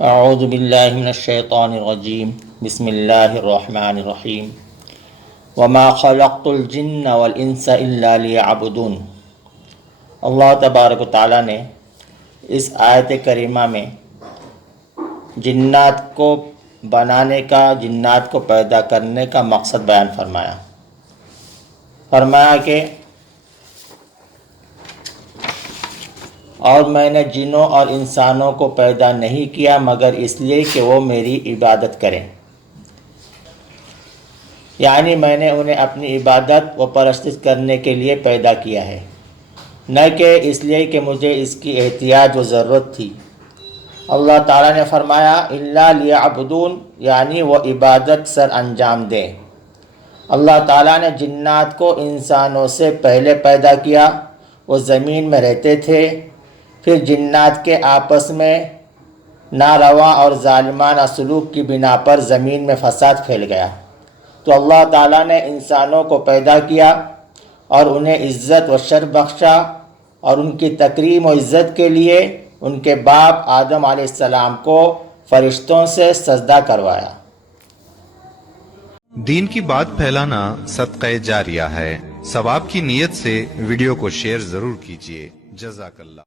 اعوذ باللہ من الشیطان الرجیم بسم اللہ الرحمن الرحیم وما خلقت الجن والانس الا لیعبدون۔ اللہ تبارک و تعالیٰ نے اس آیت کریمہ میں جنات کو بنانے کا، جنات کو پیدا کرنے کا مقصد بیان فرمایا کہ اور میں نے جنوں اور انسانوں کو پیدا نہیں کیا مگر اس لیے کہ وہ میری عبادت کریں، یعنی میں نے انہیں اپنی عبادت و پرستش کرنے کے لیے پیدا کیا ہے، نہ کہ اس لیے کہ مجھے اس کی احتیاج و ضرورت تھی۔ اللہ تعالیٰ نے فرمایا الا لیعبدون، یعنی وہ عبادت سر انجام دیں۔ اللہ تعالیٰ نے جنات کو انسانوں سے پہلے پیدا کیا، وہ زمین میں رہتے تھے، پھر جنات کے آپس میں ناروا اور ظالمانہ سلوک کی بنا پر زمین میں فساد پھیل گیا، تو اللہ تعالیٰ نے انسانوں کو پیدا کیا اور انہیں عزت و شرف بخشا، اور ان کی تکریم و عزت کے لیے ان کے باپ آدم علیہ السلام کو فرشتوں سے سجدہ کروایا۔ دین کی بات پھیلانا صدقہ جاریہ ہے، ثواب کی نیت سے ویڈیو کو شیئر ضرور کیجیے۔ جزاک اللہ۔